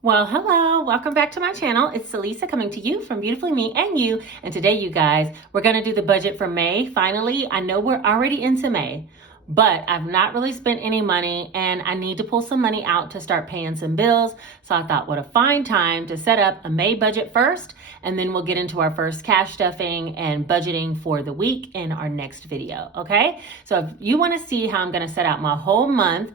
Well, hello, welcome back to my channel. It's Celisa coming to you from Beautifully Me and You. And today, you guys, we're going to do the budget for May. Finally, I know we're already into May, but I've not really spent any money and I need to pull some money out to start paying some bills. So I thought, what a fine time to set up a May budget first, and then we'll get into our first cash stuffing and budgeting for the week in our next video. Okay. So if you want to see how I'm going to set out my whole month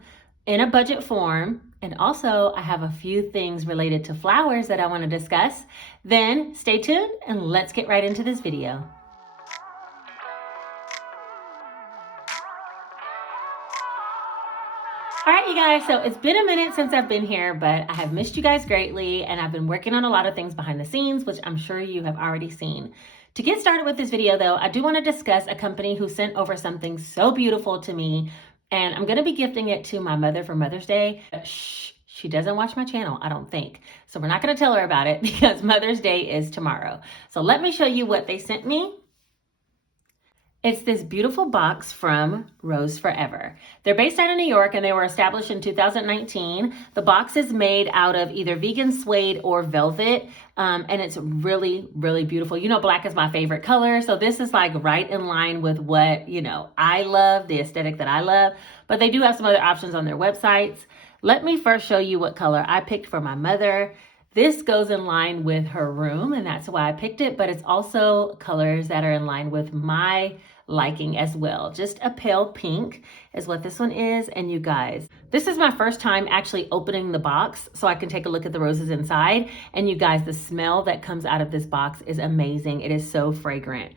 in a budget form, and also I have a few things related to flowers that I want to discuss, then stay tuned and let's get right into this video. All right, you guys, so it's been a minute since I've been here, but I have missed you guys greatly, and I've been working on a lot of things behind the scenes, which I'm sure you have already seen. To get started with this video, though, I do want to discuss a company who sent over something so beautiful to me, and I'm going to be gifting it to my mother for Mother's Day. Shh, she doesn't watch my channel, I don't think. So we're not going to tell her about it because Mother's Day is tomorrow. So let me show you what they sent me. It's this beautiful box from Rose Forever. They're based out of New York and they were established in 2019. The box is made out of either vegan suede or velvet, and it's really, really beautiful. You know, black is my favorite color, so this is like right in line with what, I love, the aesthetic that I love, but they do have some other options on their websites. Let me first show you what color I picked for my mother. This goes in line with her room, and that's why I picked it, but it's also colors that are in line with my liking as well. Just a pale pink is what this one is. And you guys, this is my first time actually opening the box so I can take a look at the roses inside. And you guys, the smell that comes out of this box is amazing. It is so fragrant.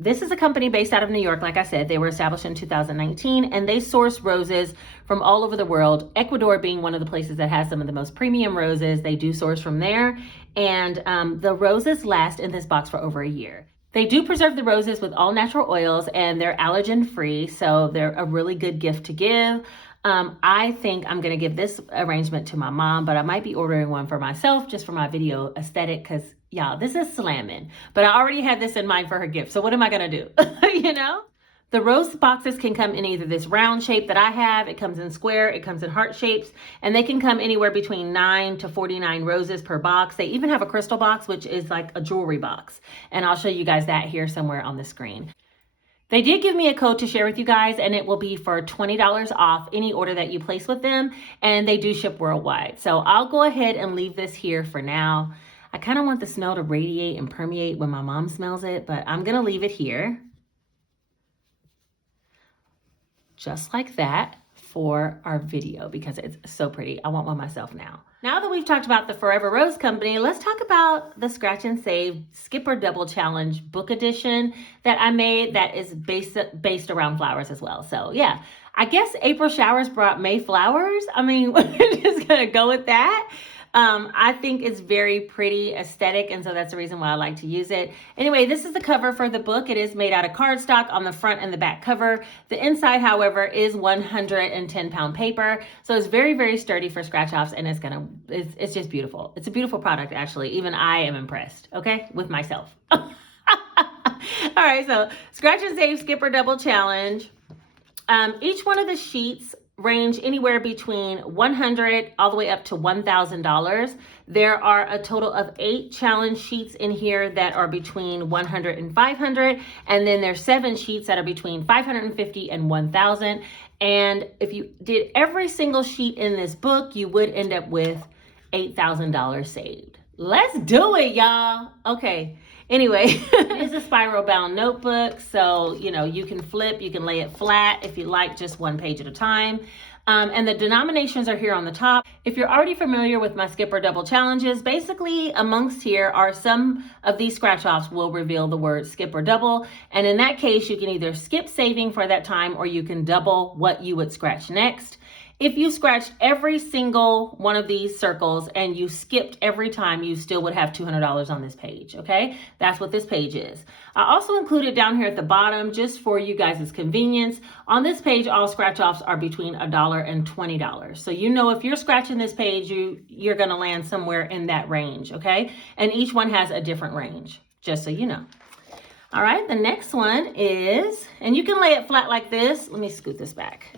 This is a company based out of New York. Like I said, they were established in 2019 and they source roses from all over the world. Ecuador being one of the places that has some of the most premium roses. They do source from there. And the roses last in this box for over a year. They do preserve the roses with all natural oils and they're allergen free. So they're a really good gift to give. I think I'm going to give this arrangement to my mom, but I might be ordering one for myself just for my video aesthetic because y'all, this is slamming. But I already had this in mind for her gift. So what am I going to do? The rose boxes can come in either this round shape that I have, it comes in square, it comes in heart shapes, and they can come anywhere between 9 to 49 roses per box. They even have a crystal box, which is like a jewelry box. And I'll show you guys that here somewhere on the screen. They did give me a code to share with you guys, and it will be for $20 off any order that you place with them, and they do ship worldwide. So I'll go ahead and leave this here for now. I kind of want the smell to radiate and permeate when my mom smells it, but I'm going to leave it here. Just like that for our video because it's so pretty. I want one myself now. Now that we've talked about the Forever Rose Company, let's talk about the Scratch and Save Skip or Double Challenge book edition that I made that is based around flowers as well. So yeah, I guess April showers brought May flowers. I mean, we're just gonna go with that. I think it's very pretty aesthetic, and so that's the reason why I like to use it. Anyway, this is the cover for the book. It is made out of cardstock on the front and the back cover. The inside, however, is 110-pound paper, so it's very, very sturdy for scratch offs, and it's just beautiful. It's a beautiful product, actually. Even I am impressed, okay, with myself. All right, so Scratch and Save Skip or Double Challenge. Each one of the sheets range anywhere between $100 all the way up to $1,000. There are a total of 8 challenge sheets in here that are between $100 and $500, and then there's 7 sheets that are between $550 and $1,000. And if you did every single sheet in this book, you would end up with $8,000 saved. Let's do it, y'all. Okay. Anyway, it is a spiral bound notebook, so you can flip, you can lay it flat if you like, just one page at a time. And the denominations are here on the top. If you're already familiar with my skip or double challenges, basically amongst here are some of these scratch offs will reveal the word skip or double. And in that case, you can either skip saving for that time or you can double what you would scratch next. If you scratched every single one of these circles and you skipped every time, you still would have $200 on this page, okay? That's what this page is. I also included down here at the bottom, just for you guys' convenience, on this page, all scratch-offs are between $1 and $20. So if you're scratching this page, you're gonna land somewhere in that range, okay? And each one has a different range, just so you know. All right, the next one is, and you can lay it flat like this. Let me scoot this back.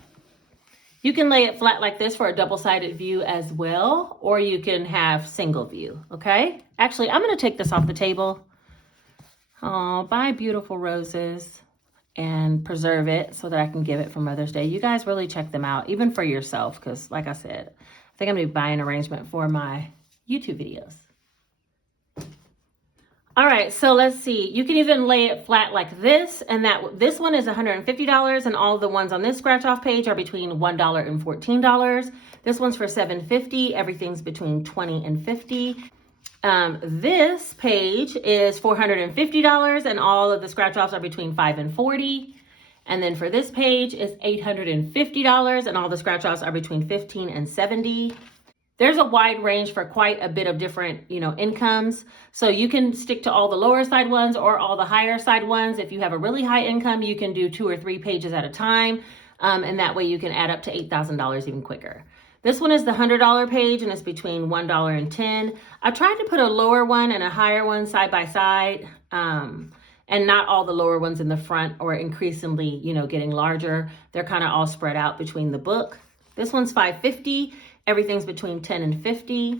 You can lay it flat like this for a double-sided view as well, or you can have single view, okay? Actually, I'm gonna take this off the table. Oh, buy beautiful roses and preserve it so that I can give it for Mother's Day. You guys really check them out, even for yourself, because like I said, I think I'm gonna be buying an arrangement for my YouTube videos. All right, so let's see. You can even lay it flat like this, and this one is $150, and all the ones on this scratch off page are between $1 and $14. This one's for $7.50. Everything's between $20 and $50. This page is $450, and all of the scratch offs are between $5 and $40. And then for this page is $850, and all the scratch offs are between $15 and $70. There's a wide range for quite a bit of different, incomes. So you can stick to all the lower side ones or all the higher side ones. If you have a really high income, you can do 2 or 3 pages at a time. And that way you can add up to $8,000 even quicker. This one is the $100 page, and it's between $1 and $10. I tried to put a lower one and a higher one side by side, and not all the lower ones in the front or increasingly, getting larger. They're kind of all spread out between the book. This one's $5.50. Everything's between $10 and $50.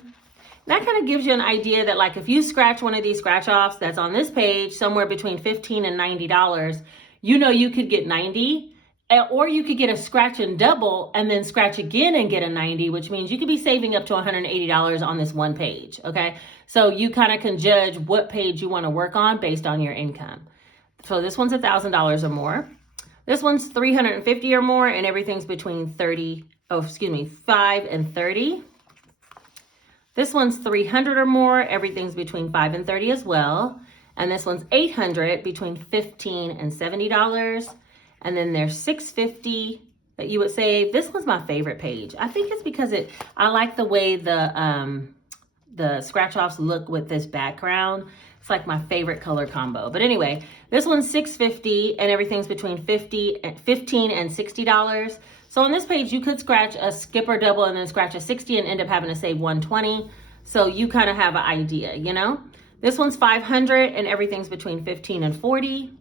That kind of gives you an idea that, like, if you scratch one of these scratch offs that's on this page, somewhere between $15 and $90, you could get 90, or you could get a scratch and double and then scratch again and get a 90, which means you could be saving up to $180 on this one page. Okay. So you kind of can judge what page you want to work on based on your income. So this one's $1,000 or more. This one's $350 or more, and everything's between $5 and $30. This one's $300 or more. Everything's between $5 and $30 as well. And this one's $800, between $15 and $70. And then there's $650 that you would save. This one's my favorite page. I think it's because I like the way the scratch offs look with this background. It's like my favorite color combo. But anyway, this one's $650, and everything's between $15 and $60. So on this page, you could scratch a skip or double and then scratch a 60 and end up having to save $120. So you kind of have an idea, This one's $500, and everything's between $15 and $40.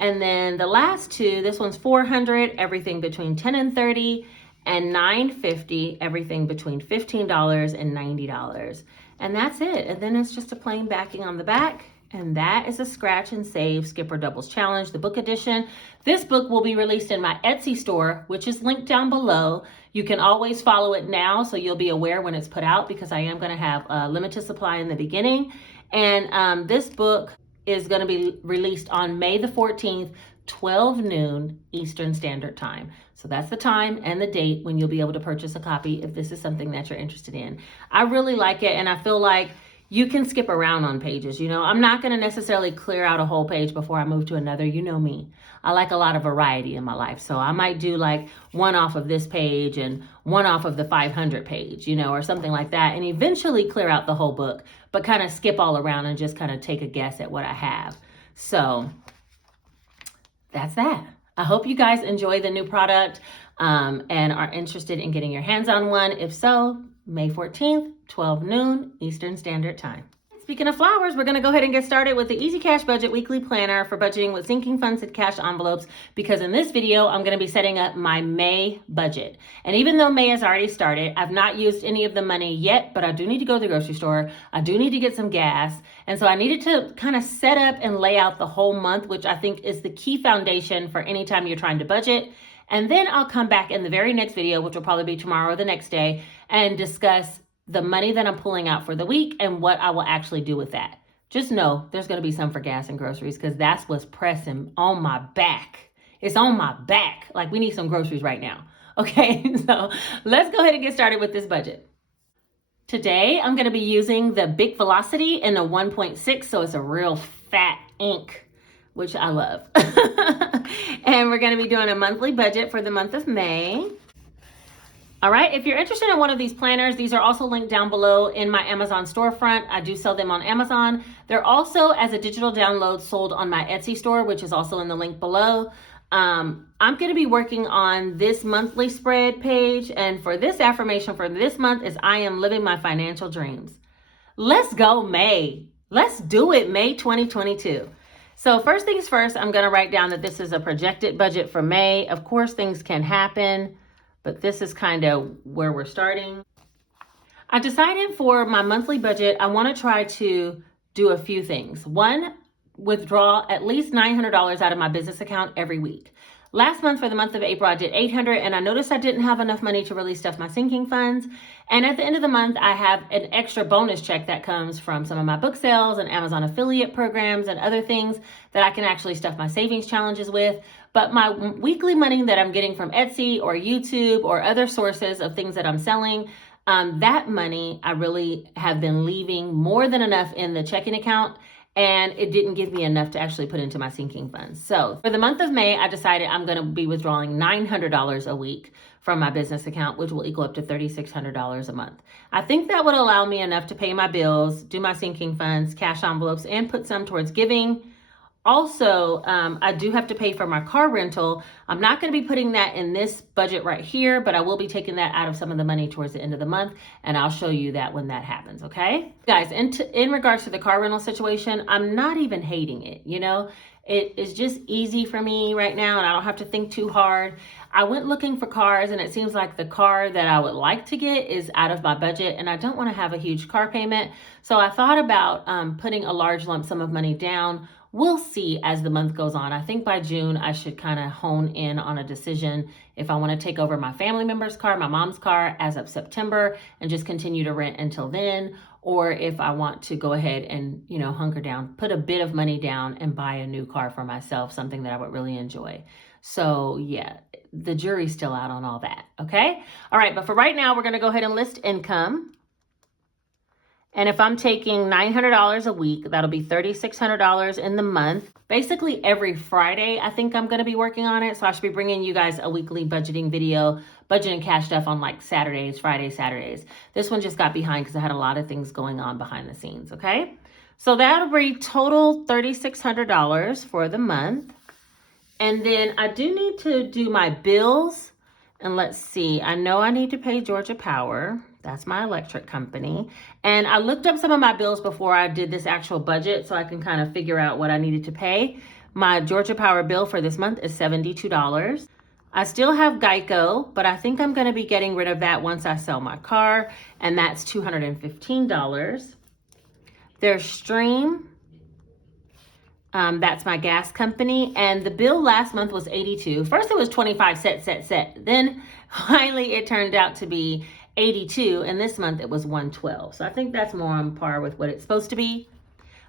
And then the last two, this one's $400, everything between $10 and $30, and $950, everything between $15 and $90. And that's it. And then it's just a plain backing on the back. And that is a Scratch and Save Skip or Doubles Challenge, the book edition. This book will be released in my Etsy store, which is linked down below. You can always follow it now, so you'll be aware when it's put out, because I am going to have a limited supply in the beginning. And this book is going to be released on May the 14th, 12 noon Eastern Standard Time. So that's the time and the date when you'll be able to purchase a copy if this is something that you're interested in. I really like it, and I feel like you can skip around on pages. I'm not going to necessarily clear out a whole page before I move to another. You know me. I like a lot of variety in my life. So I might do like one off of this page and one off of the 500 page, or something like that, and eventually clear out the whole book, but kind of skip all around and just kind of take a guess at what I have. So that's that. I hope you guys enjoy the new product and are interested in getting your hands on one. If so, May 14th, 12 noon Eastern Standard Time. Speaking of flowers, we're going to go ahead and get started with the Easy Cash Budget Weekly Planner for budgeting with sinking funds and cash envelopes, because in this video, I'm going to be setting up my May budget. And even though May has already started, I've not used any of the money yet, but I do need to go to the grocery store. I do need to get some gas. And so I needed to kind of set up and lay out the whole month, which I think is the key foundation for any time you're trying to budget. And then I'll come back in the very next video, which will probably be tomorrow or the next day, and discuss the money that I'm pulling out for the week and what I will actually do with that. Just know there's going to be some for gas and groceries, because that's what's pressing on my back. It's on my back. Like, we need some groceries right now. Okay, so let's go ahead and get started with this budget. Today, I'm going to be using the Bic Velocity in a 1.6, so it's a real fat ink, which I love. And we're going to be doing a monthly budget for the month of May. All right, if you're interested in one of these planners, these are also linked down below in my Amazon storefront. I do sell them on Amazon. They're also as a digital download sold on my Etsy store, which is also in the link below. I'm going to be working on this monthly spread page. And for this affirmation for this month is, I am living my financial dreams. Let's go, May. Let's do it, May 2022. So first things first, I'm going to write down that this is a projected budget for May. Of course, things can happen. but this is kind of where we're starting. I decided for my monthly budget, I want to try to do a few things. One, withdraw at least $900 out of my business account every week. Last month, for the month of April, I did $800, and I noticed I didn't have enough money to really stuff my sinking funds. And at the end of the month, I have an extra bonus check that comes from some of my book sales and Amazon affiliate programs and other things that I can actually stuff my savings challenges with. But my weekly money that I'm getting from Etsy or YouTube or other sources of things that I'm selling, that money I really have been leaving more than enough in the checking account, and it didn't give me enough to actually put into my sinking funds. So for the month of May, I decided I'm going to be withdrawing $900 a week from my business account, which will equal up to $3,600 a month. I think that would allow me enough to pay my bills, do my sinking funds, cash envelopes, and put some towards giving. Also, I do have to pay for my car rental. I'm not going to be putting that in this budget right here, but I will be taking that out of some of the money towards the end of the month, and I'll show you that when that happens, okay? Guys, in regards to the car rental situation, I'm not even hating it, you know? It is just easy for me right now, and I don't have to think too hard. I went looking for cars, and it seems like the car that I would like to get is out of my budget, and I don't want to have a huge car payment. So I thought about putting a large lump sum of money down. We'll see as the month goes on. I think by June, I should kind of hone in on a decision if I want to take over my family member's car, my mom's car, as of September and just continue to rent until then, or if I want to go ahead and, you know, hunker down, put a bit of money down and buy a new car for myself, something that I would really enjoy. So yeah, the jury's still out on all that, okay? All right, but for right now, we're going to go ahead and list income. And if I'm taking $900 a week, that'll be $3,600 in the month. Basically every Friday, I think I'm going to be working on it. So I should be bringing you guys a weekly budgeting video, budgeting cash stuff on like Saturdays, Fridays, Saturdays. This one just got behind because I had a lot of things going on behind the scenes, okay? So that'll be total $3,600 for the month. And then I do need to do my bills. And let's see, I know I need to pay Georgia Power. That's my electric company. And I looked up some of my bills before I did this actual budget so I can kind of figure out what I needed to pay. My Georgia Power bill for this month is $72. I still have Geico, but I think I'm going to be getting rid of that once I sell my car, and that's $215. There's Stream. That's my gas company, and the bill last month was $82. First it was 25 set. Then finally it turned out to be $82, and this month it was $112. So I think that's more on par with what it's supposed to be.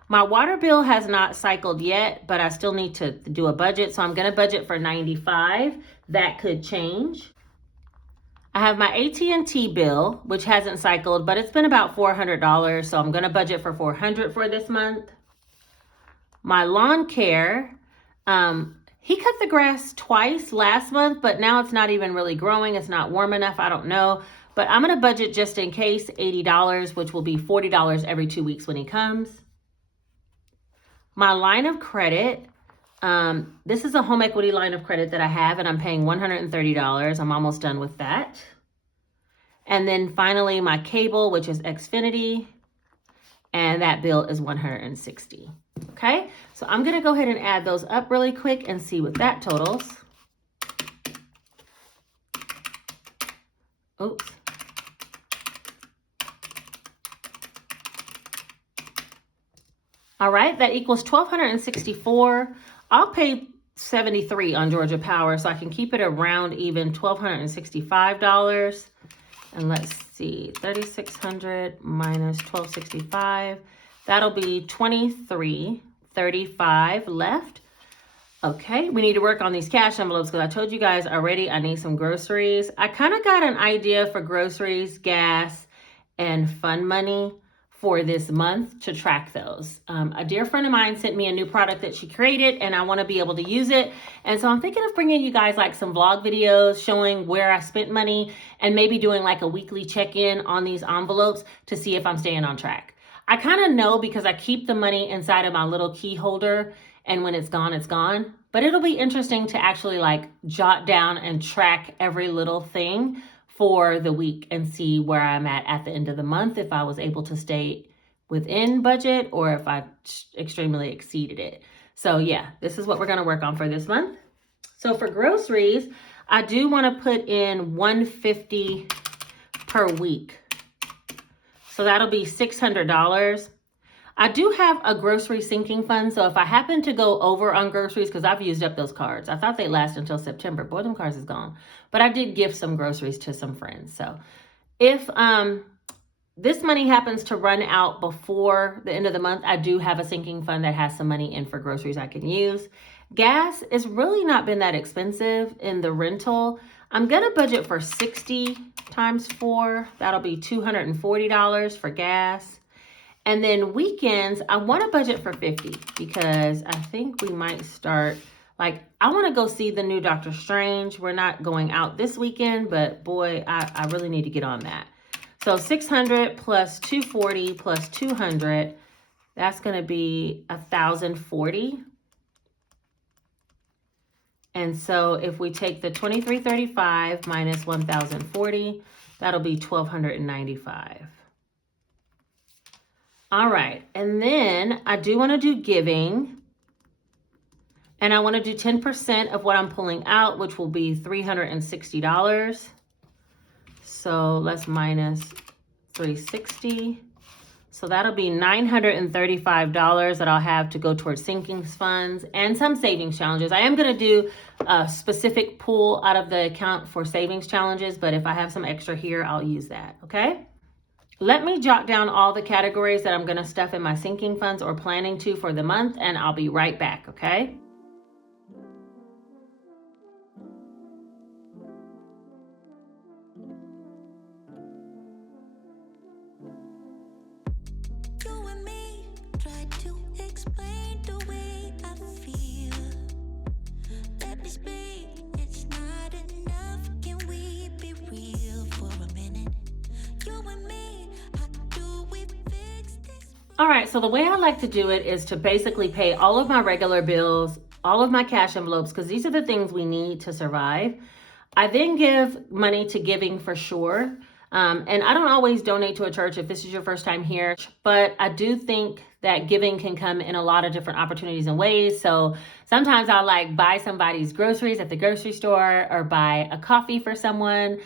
My water bill has not cycled yet, but I still need to do a budget, so I'm going to budget for $95. That could change. I have my AT&T bill, which hasn't cycled, but it's been about $400, so I'm going to budget for $400 for this month. My lawn care, he cut the grass twice last month, but now it's not even really growing. It's not warm enough. I don't know. But I'm going to budget just in case $80, which will be $40 every 2 weeks when he comes. My line of credit, this is a home equity line of credit that I have, and I'm paying $130. I'm almost done with that. And then finally, my cable, which is Xfinity, and that bill is $160. Okay, so I'm going to go ahead and add those up really quick and see what that totals. Oops. All right, that equals $1,264. I'll pay $73 on Georgia Power, so I can keep it around even $1,265. And let's see, $3,600 minus $1,265. That'll be $23.35 left. Okay, we need to work on these cash envelopes because I told you guys already I need some groceries. I kind of got an idea for groceries, gas, and fun money for this month to track those. A dear friend of mine sent me a new product that she created, and I want to be able to use it. And so I'm thinking of bringing you guys like some vlog videos showing where I spent money and maybe doing like a weekly check-in on these envelopes to see if I'm staying on track. I kind of know because I keep the money inside of my little key holder, and when it's gone, it's gone. But it'll be interesting to actually like jot down and track every little thing for the week and see where I'm at the end of the month, if I was able to stay within budget or if I extremely exceeded it. So yeah, this is what we're going to work on for this month. So for groceries, I do want to put in $150 per week. So that'll be $600. I do have a grocery sinking fund, so if I happen to go over on groceries, because I've used up those cards. I thought they last until September. Boy, them cards is gone. But I did gift some groceries to some friends. So if this money happens to run out before the end of the month, I do have a sinking fund that has some money in for groceries I can use. Gas is really not been that expensive in the rental. I'm going to budget for 60 times 4. That'll be $240 for gas. And then weekends, I want to budget for 50 because I think we might start, like, I want to go see the new Doctor Strange. We're not going out this weekend, but boy, I really need to get on that. So 600 plus 240 plus 200, that's going to be 1,040. And so if we take the 2,335 minus 1,040, that'll be 1,295. All right, and then I do want to do giving, and I want to do 10% of what I'm pulling out, which will be $360. So let's minus 360. So that'll be $935 that I'll have to go towards sinking funds and some savings challenges. I am going to do a specific pull out of the account for savings challenges, but if I have some extra here, I'll use that, okay? Let me jot down all the categories that I'm going to stuff in my sinking funds or planning to for the month, and I'll be right back, okay? You and me try to explain the way I feel. Let me speak, it's not enough. Can we be real for a minute? You and me. All right, so the way I like to do it is to basically pay all of my regular bills, all of my cash envelopes, because these are the things we need to survive. I then give money to giving for sure. And I don't always donate to a church if this is your first time here, but I do think that giving can come in a lot of different opportunities and ways. So sometimes I'll like buy somebody's groceries at the grocery store or buy a coffee for someone.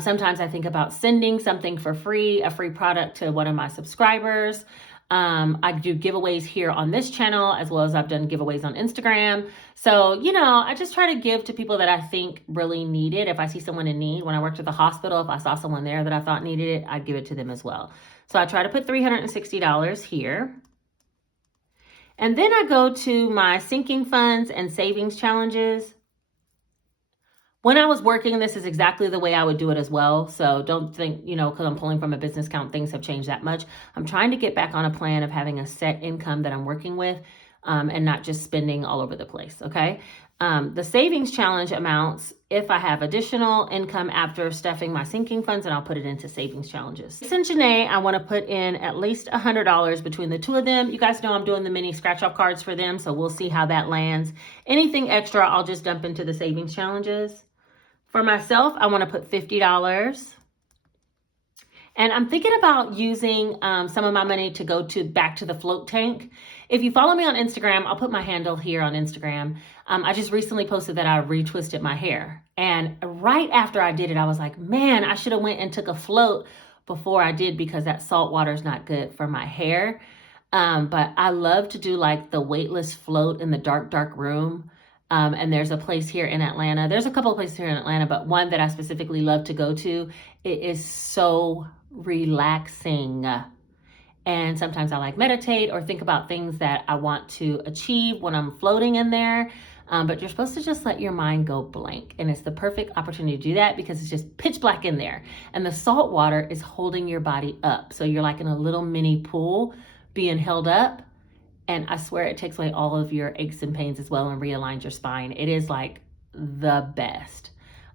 Sometimes I think about sending something for free, a free product to one of my subscribers. I do giveaways here on this channel, as well as I've done giveaways on Instagram. So, you know, I just try to give to people that I think really need it. If I see someone in need, when I worked at the hospital, if I saw someone there that I thought needed it, I'd give it to them as well. So I try to put $360 here. And then I go to my sinking funds and savings challenges. When I was working, this is exactly the way I would do it as well. So don't think, you know, because I'm pulling from a business account, things have changed that much. I'm trying to get back on a plan of having a set income that I'm working with and not just spending all over the place, okay? The savings challenge amounts, if I have additional income after stuffing my sinking funds, and I'll put it into savings challenges. Since Janae, I want to put in at least $100 between the two of them. You guys know I'm doing the mini scratch-off cards for them, so we'll see how that lands. Anything extra, I'll just dump into the savings challenges. For myself, I want to put $50. And I'm thinking about using some of my money to go back to the float tank. If you follow me on Instagram, I'll put my handle here on Instagram. I just recently posted that I retwisted my hair. And right after I did it, I was like, man, I should have went and took a float before I did, because that salt water is not good for my hair. But I love to do like the weightless float in the dark, dark room. And there's a place here in Atlanta. There's a couple of places here in Atlanta, but one that I specifically love to go to. It is so relaxing. And sometimes I like meditate or think about things that I want to achieve when I'm floating in there. But you're supposed to just let your mind go blank. And it's the perfect opportunity to do that because it's just pitch black in there. And the salt water is holding your body up. So you're like in a little mini pool being held up. And I swear it takes away all of your aches and pains as well and realigns your spine. It is like the best.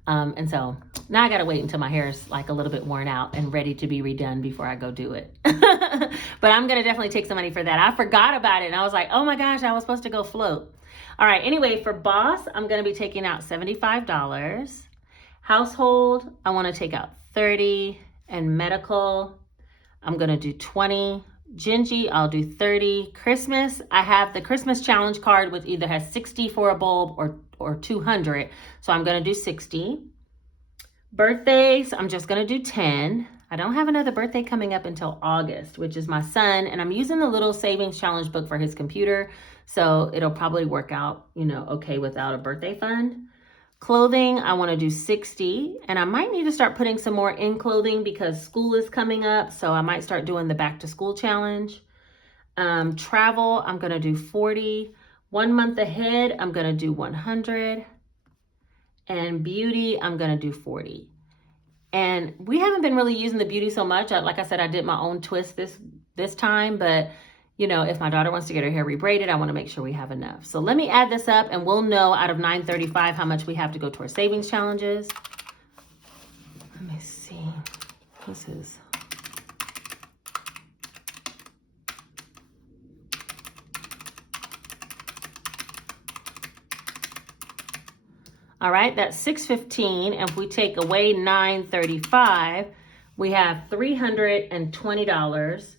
And so now I got to wait until my hair is like a little bit worn out and ready to be redone before I go do it. But I'm going to definitely take some money for that. I forgot about it. And I was like, oh my gosh, I was supposed to go float. All right. Anyway, for boss, I'm going to be taking out $75. Household, I want to take out $30. And medical, I'm going to do $20. Gingy, I'll do 30. Christmas, I have the Christmas challenge card, which either has 60 for a bulb or 200. So I'm going to do 60. Birthdays, I'm just going to do 10. I don't have another birthday coming up until August, which is my son. And I'm using the little savings challenge book for his computer. So it'll probably work out, okay without a birthday fund. Clothing, I want to do 60, and I might need to start putting some more in clothing because school is coming up, so I might start doing the back to school challenge. Travel, I'm going to do 40. 1 month ahead, I'm going to do 100. And beauty, I'm going to do 40. And we haven't been really using the beauty so much. Like I said, I did my own twist this time, but if my daughter wants to get her hair rebraided, I want to make sure we have enough. So let me add this up and we'll know out of $935 how much we have to go towards savings challenges. Let me see. This is... All right, that's $615. And if we take away $935, we have $320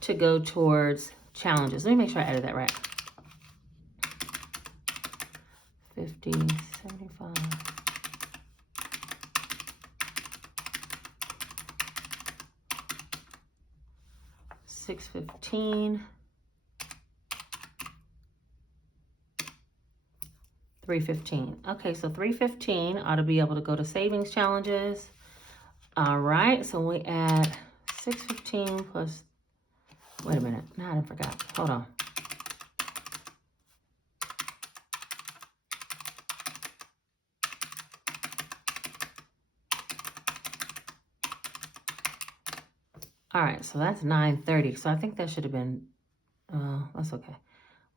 to go towards challenges. Let me make sure I added that right. 50, 75. $615. 315. Okay, so 315 ought to be able to go to savings challenges. All right, so we add 615 plus, wait a minute, no, I forgot. Hold on. All right, so that's 930. So I think that should have been, that's okay.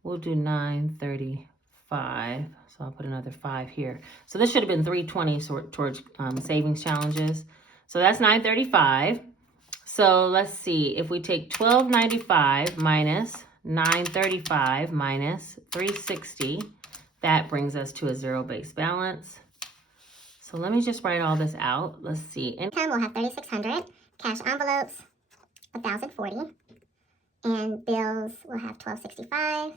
We'll do 935. So I'll put another 5 here. So this should have been 320 towards savings challenges. So that's 935. So let's see. If we take 1295 minus 935 minus 360, that brings us to a zero base balance. So let me just write all this out. Let's see. Income will have 3,600. Cash envelopes, 1,040. And bills will have 1,265.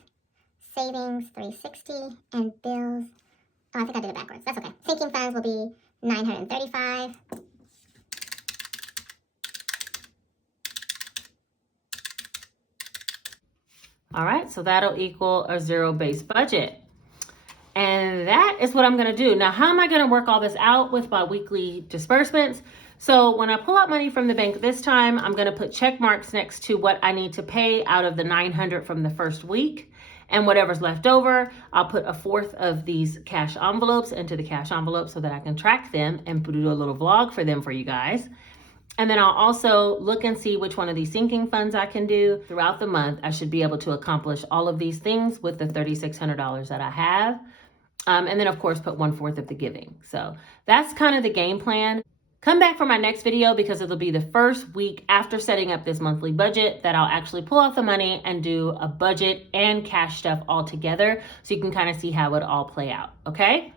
Savings, 360. And bills, oh, I think I did it backwards. That's okay. Sinking funds will be 935. All right, so that'll equal a zero-based budget. And that is what I'm going to do. Now, how am I going to work all this out with my weekly disbursements? So when I pull out money from the bank this time, I'm going to put check marks next to what I need to pay out of the $900 from the first week. And whatever's left over, I'll put a fourth of these cash envelopes into the cash envelope so that I can track them and do a little vlog for them for you guys. And then I'll also look and see which one of these sinking funds I can do throughout the month. I should be able to accomplish all of these things with the $3,600 that I have. And then of course, put 1/4 of the giving. So that's kind of the game plan. Come back for my next video because it'll be the first week after setting up this monthly budget that I'll actually pull out the money and do a budget and cash stuff all together. So you can kind of see how it all play out. Okay.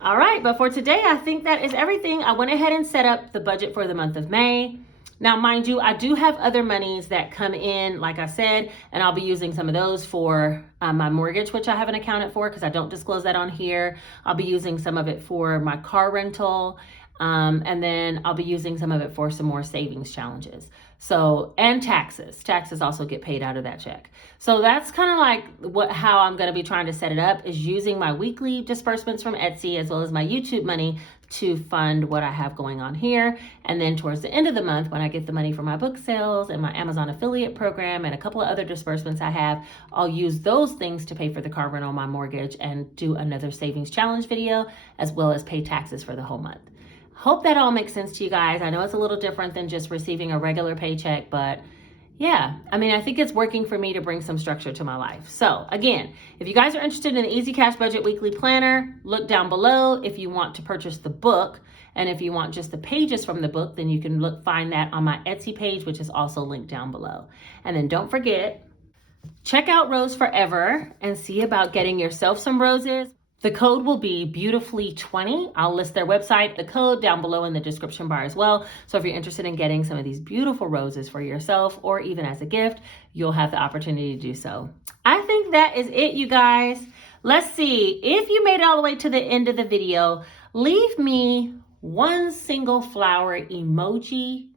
All right, but for today, I think that is everything. I went ahead and set up the budget for the month of May. Now, mind you, I do have other monies that come in, like I said, and I'll be using some of those for my mortgage, which I haven't accounted for because I don't disclose that on here. I'll be using some of it for my car rental, and then I'll be using some of it for some more savings challenges. So, and taxes. Taxes also get paid out of that check. So that's kind of like how I'm going to be trying to set it up, is using my weekly disbursements from Etsy as well as my YouTube money to fund what I have going on here. And then towards the end of the month, when I get the money for my book sales and my Amazon affiliate program and a couple of other disbursements I have, I'll use those things to pay for the car rental, my mortgage, and do another savings challenge video, as well as pay taxes for the whole month. Hope that all makes sense to you guys. I know it's a little different than just receiving a regular paycheck, but yeah, I mean, I think it's working for me to bring some structure to my life. So again, if you guys are interested in the Easy Cash Budget Weekly Planner, look down below if you want to purchase the book. And if you want just the pages from the book, then you can find that on my Etsy page, which is also linked down below. And then don't forget, check out Rose Forever and see about getting yourself some roses. The code will be Beautifully20. I'll list their website, the code down below in the description bar as well. So if you're interested in getting some of these beautiful roses for yourself or even as a gift, you'll have the opportunity to do so. I think that is it, you guys. Let's see. If you made it all the way to the end of the video, leave me one single flower emoji.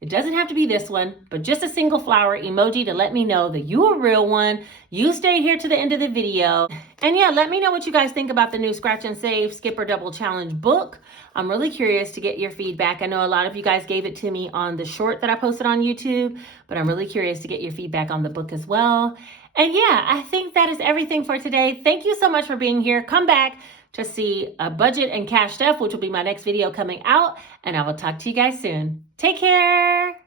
It doesn't have to be this one, but just a single flower emoji to let me know that you're a real one. You stayed here to the end of the video. And yeah, let me know what you guys think about the new Scratch and Save Skip or Double Challenge book. I'm really curious to get your feedback. I know a lot of you guys gave it to me on the short that I posted on YouTube, but I'm really curious to get your feedback on the book as well. And yeah, I think that is everything for today. Thank you so much for being here. Come back to see a budget and cash stuff, which will be my next video coming out. And I will talk to you guys soon. Take care.